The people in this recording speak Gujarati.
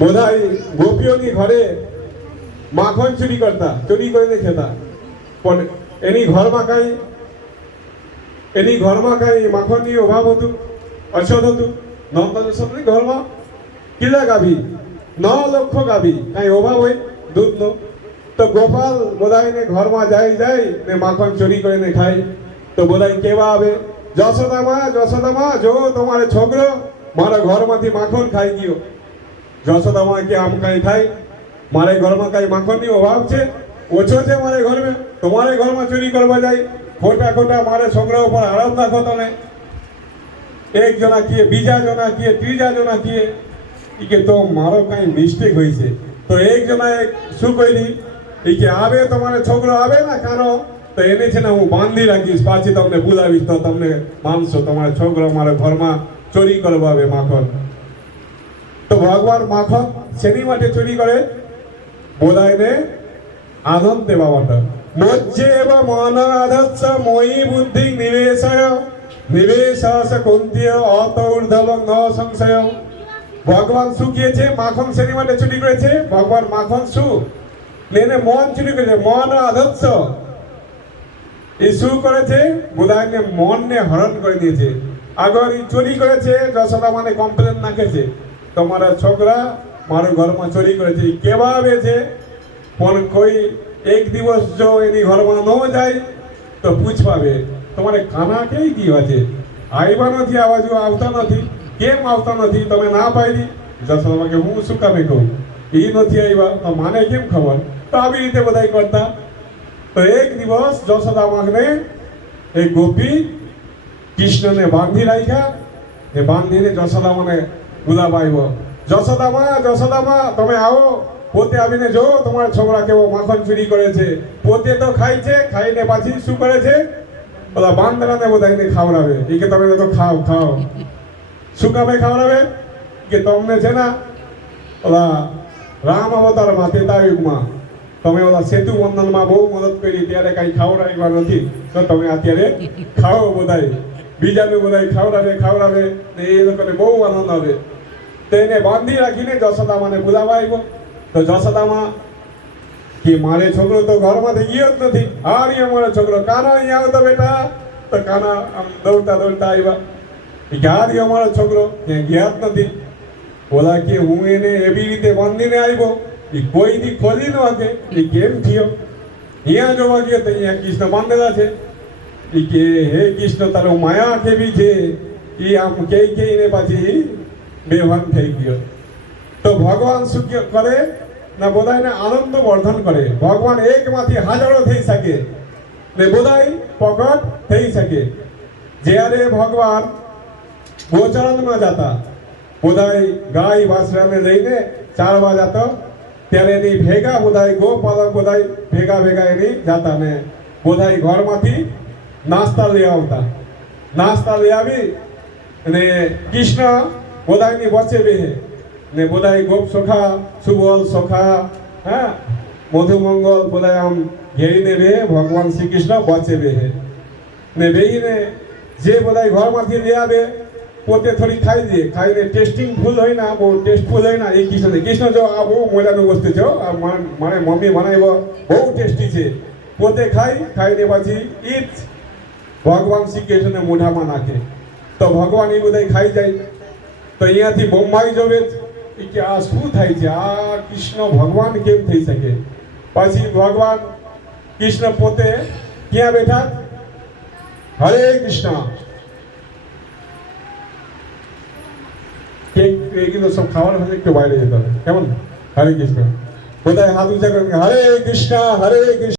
બધા ગોપીઓની ઘરે માખણ ચોરી કરતા, ચોરી કરીને ખેતા, પણ એની ઘરમાં કઈ માખણની અભાવ હતું, અછત હતું. નંદ યશોદાની ઘરમાં કિલ્લા ગાભી 9 લખો ગાભી, કઈ અભાવ હોય દૂધનો, તો ગોપાલ બધાને ઘરમાં જાય ને માખણ ચોરી કરીને ખાય. તો બધા કેવા આવે, જશોદામાં જો તમારે છોકરો મારા ઘરમાંથી માખણ ખાઈ ગયો. જશોદામાં કે આમ કઈ થાય, મારે ઘરમાં કઈ માખણની અભાવ છે, ઓછો છે મારે ઘરમાં, તમારે ઘરમાં ચોરી કરવા જાય, ખોટા મારે છોકરા ઉપર આરોપ નાખો. તમે એક જણા કીએ, બીજા જણા કીએ, ત્રીજા જણા કીએ કે તો મારો કઈ મિસ્ટેક હોય છે. તો એક જણાએ શું કહી કે આવે તમારે છોકરો આવે ને કાનો, તો એને છે ને હું બાંધી રાખીશ, પાછી તમને બોલાવીશ તો તમને માનશો, તમારો છોકરો મારા ઘરમાં ચોરી કરવા આવે માખણ. તો ભગવાન માખણ શેની માટે ચોરી કરે? બોલાઈને આનંદ દેવા માટે. મોજ્જેવ માનાધસ્સ મોહી બુદ્ધિ નિવેશસ કુંત્ય અતૌર્ધવ ન સંશય. ભગવાન શું કહે છે? માખણ શેની માટે ચોરી કરે છે? ભગવાન માખણ શું એને મૌન ચોરી કરે છે, મૌન આધત્સ. એ શું કરે છે? બધાને મૌનને હરણ કરી દે છે. આગળ એ ચોરી કરે છે, જશોદામાને કમ્પ્લેન નાખે છે, તમારા છોકરા મારા ઘરમાં ચોરી કરે છે. કેવા આવે છે? પણ કોઈ એક દિવસ જો એની ઘરમાં ન જાય તો પૂછવા આવે, તમારે ખાના કઈ દીવા છે? આવ્યા નથી, આ બાજુ આવતા નથી, કેમ આવતા નથી? તમે ના પાડી. જશોદામાં કે હું શું કામે કહું, એ નથી આવ્યા તો માને કેમ ખબર? તો આવી રીતે બધા કરતા. તો એક દિવસ જશોદામાને એ ગોપી કૃષ્ણને બાંધી રાખ્યા, એ બાંધીને જશોદામાને બોલાવા આવ્યો. જશોદામાં તમે આવો, પોતે આવીને જો તમારા છોકરા કેવો માખણ ચોરી કરે છે. પોતે તો ખાય છે, ખાઈને પાછી શું કરે છે? બધા બાંદરાને બધાને ખાવડાવે. એ કે તમે તો ખાવ. શું કામે ખવડાવે? કે તમને છે ને ઓલા રામ અવતારમાં ત્રેતાયુગમાં તમે ઓલા સેતુ વંદનમાં બહુ મદદ કરી, ત્યારે કઈ ખવડાવ્યા નથી, તો તમે અત્યારે ખાઓ. બધાય બીજાને બધાય ખવડાવે ને એ લોકોને બહુ આનંદ આવે. તેને બાંધી રાખીને જશોદામાને બોલાવા આવ્યો. તો જશોદામાં કે મારે છોકરો તો ઘરમાંથી ગયો જ નથી, આ રહ્યો મારો છોકરો, કાના અહીંયા આવતો બેટા. તો કાના આમ દોડતા આવ્યા. આ રહ્યો અમારો છોકરો, ત્યાં ગયા જ નથી. બોલા કે હું એને એવી રીતે બાંધીને આવ્યો, એ કોઈથી ખોલી ન શકે. એ કેમ થયો? અહીંયા જોવા ગયો તો અહીંયા કૃષ્ણ બાંધેલા છે. એ કે હે કૃષ્ણ, તારો માયા કેવી છે? એ આમ કહીને પાછી બેભાન થઈ ગયો. તો ભગવાન શું કરે ને? બધાને આનંદ વર્ધન કરે. ભગવાન એકમાંથી હજારો થઈ શકે ને બધાય પ્રગટ થઈ શકે. જ્યારે ભગવાન ગોચરણમાં જતા, બધાય ગાય વાછરાને લઈને ચારવા જતા, ત્યારે એની ભેગા બધાય ગોપાલક બધાય ભેગા એની જતા ને બધાય ઘરમાંથી નાસ્તા લઈ આવતા. નાસ્તા લઈ આવી અને કૃષ્ણ બધાની વચ્ચે બેહે ને બધાય ગોપ સોખા, સુબોલ સોખા, હા મધુમંગલ બધાય આમ ઘેરીને બેહે. ભગવાન શ્રી કૃષ્ણ વચ્ચે બેહે ને બેહીને જે બધાય ઘરમાંથી લઈ આવે પોતે થોડી ખાઈ દે. ખાઈને ટેસ્ટિંગ ફૂલ હોય ને, બહુ ટેસ્ટફુલ હોય ને, એ કૃષ્ણ જો આ બહુ મજાનું વસ્તુ છે, આ મારે મમ્મી બનાવ્યો, બહુ ટેસ્ટી છે. પોતે ખાઈને પછી એ જ ભગવાન શ્રી કૃષ્ણને મોઢામાં નાખે. તો ભગવાન એ બધા ખાઈ જાય. તો અહીંયાથી બોમ્બાઈ જોવે કે આ શું થાય છે? આ કૃષ્ણ ભગવાન કેમ થઈ શકે? પછી ભગવાન કૃષ્ણ પોતે ક્યાં બેઠા? હરે કૃષ્ણ કીધું સબ ખાવાનું હશે કે બહાર જતા કેમ? હરે કૃષ્ણ બધા હાથ ઊંચા કરીને હરે કૃષ્ણ હરે કૃષ્ણ.